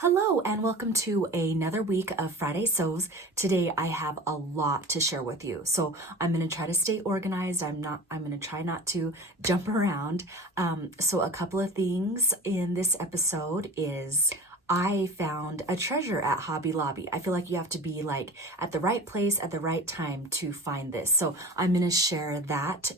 Hello and welcome to another week of Friday Sews. Today I have a lot to share with you. So I'm going to try to stay organized. I'm going to try not to jump around. So a couple of things in this episode is I found a treasure at Hobby Lobby. I feel like you have to be like at the right place at the right time to find this. So I'm going to share that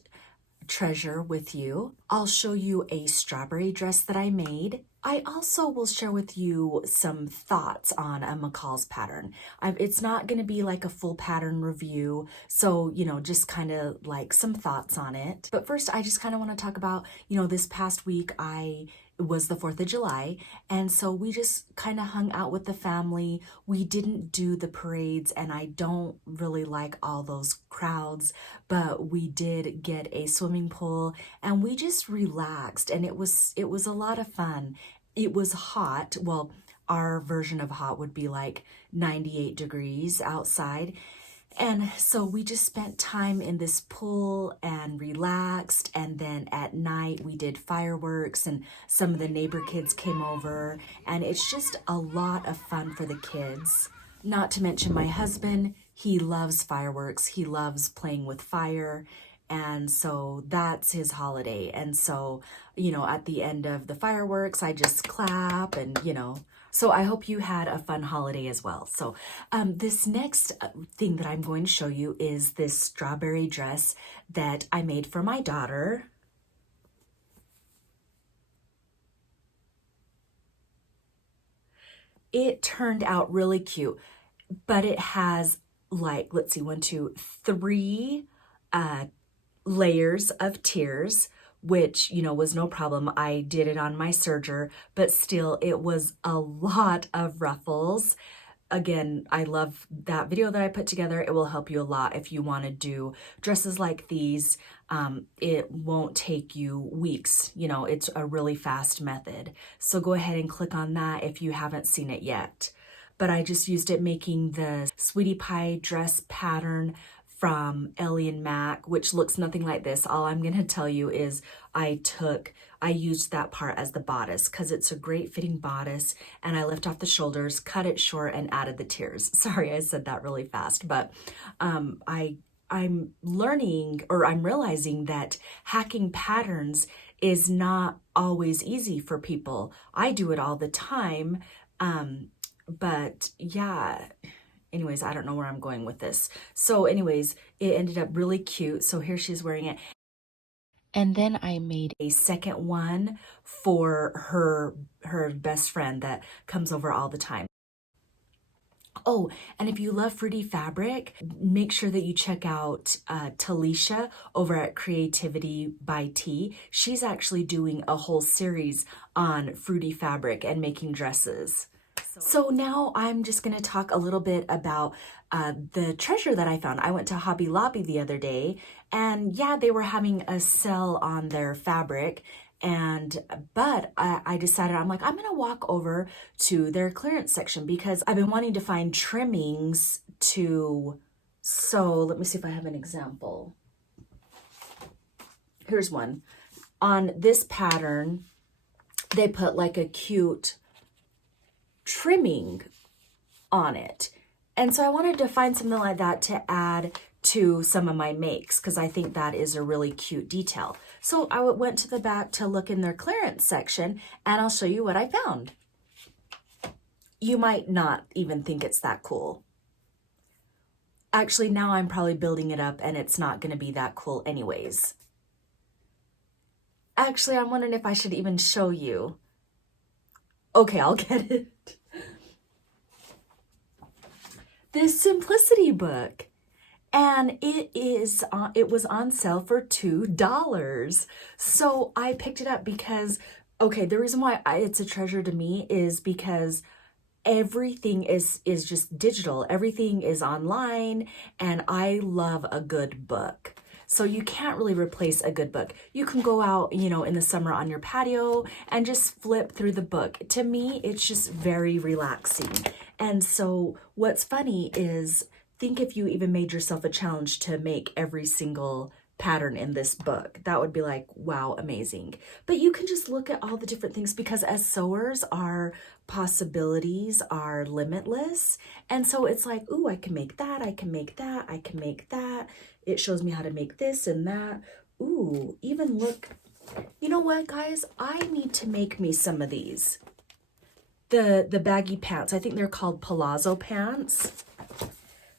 treasure with you. I'll show you a strawberry dress that I made. I also will share with you some thoughts on a Mccalls pattern. It's not going to be like a full pattern review, so, just kind of like some thoughts on it. But first, I just kind of want to talk about, this past week it was the 4th of July, and so we just kind of hung out with the family. We didn't do the parades, and I don't really like all those crowds, but we did get a swimming pool, and we just relaxed, and it was a lot of fun. It was hot. Well, our version of hot would be like 98 degrees outside. And so we just spent time in this pool and relaxed. And then at night we did fireworks and some of the neighbor kids came over. And it's just a lot of fun for the kids. Not to mention my husband, he loves fireworks. He loves playing with fire. And so that's his holiday. And so, at the end of the fireworks, I just clap and, So I hope you had a fun holiday as well. So this next thing that I'm going to show you is this strawberry dress that I made for my daughter. It turned out really cute, but it has like, let's see, 1, 2, 3 layers of tiers, which, was no problem. I did it on my serger, but still it was a lot of ruffles. Again, I love that video that I put together. It will help you a lot if you want to do dresses like these. It won't take you weeks. It's a really fast method. So go ahead and click on that if you haven't seen it yet. But I just used it making the sweetie pie dress pattern from Ellie and Mac, which looks nothing like this. All I'm going to tell you is I used that part as the bodice because it's a great fitting bodice, and I lift off the shoulders, cut it short, and added the tiers. Sorry, I said that really fast, but I'm learning, or I'm realizing that hacking patterns is not always easy for people. I do it all the time, but yeah. Anyways, I don't know where I'm going with this. So anyways, it ended up really cute. So here she's wearing it. And then I made a second one for her best friend that comes over all the time. Oh, and if you love fruity fabric, make sure that you check out Talisha over at Creativity by T. She's actually doing a whole series on fruity fabric and making dresses. So now I'm just going to talk a little bit about the treasure that I found. I went to Hobby Lobby the other day, and yeah, they were having a sale on their fabric. But I decided, I'm like, I'm going to walk over to their clearance section because I've been wanting to find trimmings to sew. Let me see if I have an example. Here's one. On this pattern, they put like a cute trimming on it. And so I wanted to find something like that to add to some of my makes because I think that is a really cute detail. So I went to the back to look in their clearance section, and I'll show you what I found. You might not even think it's that cool. Actually, now I'm probably building it up and it's not going to be that cool anyways. Actually, I'm wondering if I should even show you. Okay, I'll get it. This Simplicity book, and it was on sale for $2. So I picked it up because, okay, the reason why it's a treasure to me is because everything is just digital. Everything is online, and I love a good book. So you can't really replace a good book. You can go out, in the summer on your patio and just flip through the book. To me, it's just very relaxing. And so what's funny is, think if you even made yourself a challenge to make every single pattern in this book. That would be like, wow, amazing. But you can just look at all the different things, because as sewers, our possibilities are limitless. And so it's like, ooh, I can make that, I can make that, I can make that. It shows me how to make this and that. Ooh, even look, you know what, guys? I need to make me some of these. The baggy pants, I think they're called palazzo pants.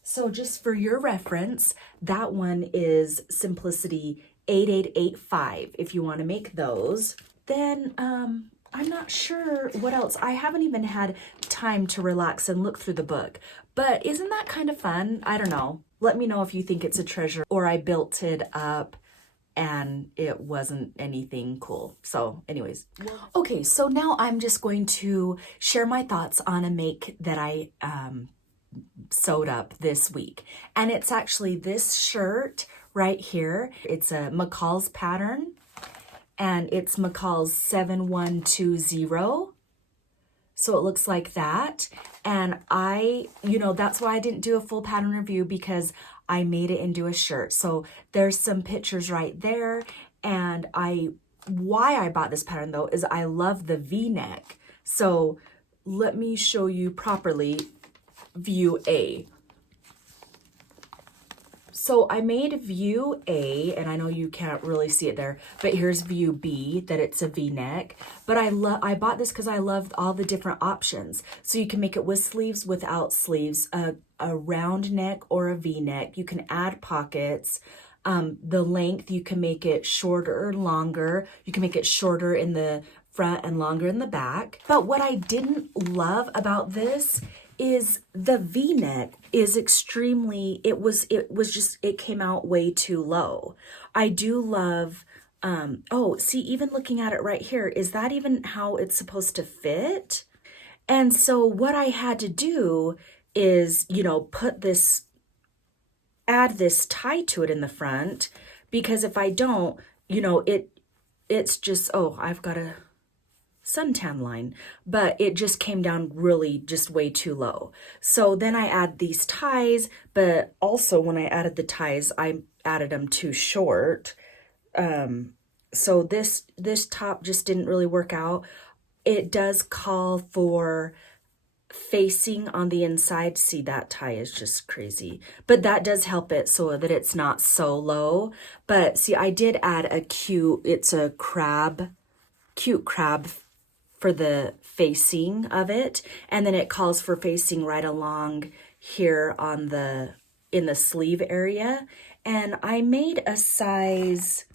So just for your reference, that one is Simplicity 8885 if you want to make those. Then I'm not sure what else. I haven't even had time to relax and look through the book. But isn't that kind of fun? I don't know. Let me know if you think it's a treasure or I built it up and it wasn't anything cool. So anyways, okay, so now I'm just going to share my thoughts on a make that I sewed up this week. And it's actually this shirt right here. It's a Mccalls pattern, and it's Mccalls 7120. So it looks like that. And that's why I didn't do a full pattern review, because I made it into a shirt. So there's some pictures right there. And why I bought this pattern though is I love the V-neck. So let me show you properly view A. So I made view A, and I know you can't really see it there, but here's view B, that it's a V-neck. But I bought this because I love all the different options. So you can make it with sleeves, without sleeves, a round neck or a V-neck. You can add pockets. The length, you can make it shorter or longer. You can make it shorter in the front and longer in the back. But what I didn't love about this is the V-neck is extremely, it came out way too low. I do love, see, even looking at it right here, is that even how it's supposed to fit? And so what I had to do is, add this tie to it in the front, because if I don't, it's just, I've got a suntan line, but it just came down really just way too low. So then I add these ties, but also when I added the ties, I added them too short. So this top just didn't really work out. It does call for facing on the inside. See, that tie is just crazy, but that does help it so that it's not so low. But see, I did add it's a cute crab for the facing of it, and then it calls for facing right along here in the sleeve area. And I made a size,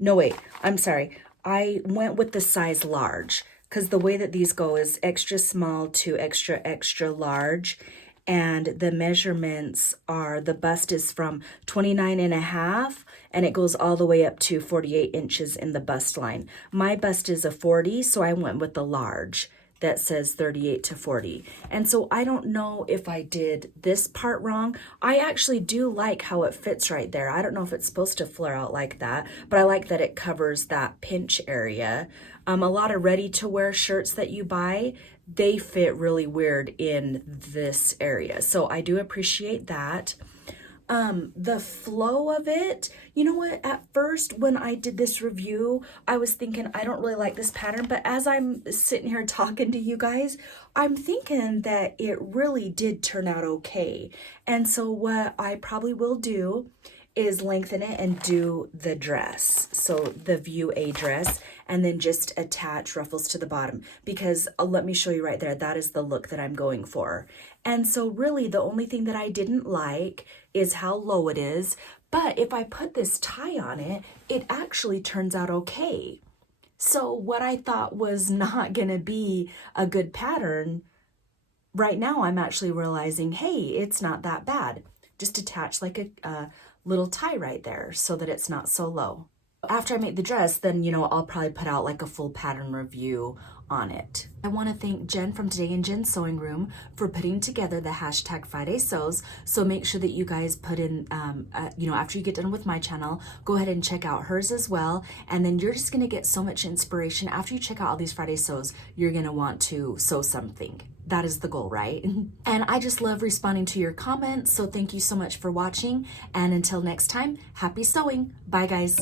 no wait, I'm sorry, I went with the size large, because the way that these go is extra small to extra extra large. And the measurements are, the bust is from 29.5 and it goes all the way up to 48 inches in the bust line. My bust is a 40, so I went with the large that says 38 to 40. And so I don't know if I did this part wrong. I actually do like how it fits right there. I don't know if it's supposed to flare out like that, but I like that it covers that pinch area. A lot of ready-to-wear shirts that you buy, they fit really weird in this area. So I do appreciate that. The flow of it, you know what, at first when I did this review, I was thinking I don't really like this pattern, but as I'm sitting here talking to you guys, I'm thinking that it really did turn out okay. And so what I probably will do is lengthen it and do the dress, so the view A dress, and then just attach ruffles to the bottom, because let me show you right there, that is the look that I'm going for. And so really the only thing that I didn't like is how low it is, but if I put this tie on it, it actually turns out okay. So what I thought was not gonna be a good pattern, right now I'm actually realizing, hey, it's not that bad. Just attach like a little tie right there so that it's not so low. After I make the dress, then, I'll probably put out like a full pattern review on it. I want to thank Jen from Today in Jen's Sewing Room for putting together the hashtag Friday Sews. So make sure that you guys put in, after you get done with my channel, go ahead and check out hers as well. And then you're just going to get so much inspiration. After you check out all these Friday Sews, you're going to want to sew something. that is the goal, right? And I just love responding to your comments. So thank you so much for watching. And until next time, happy sewing. Bye, guys.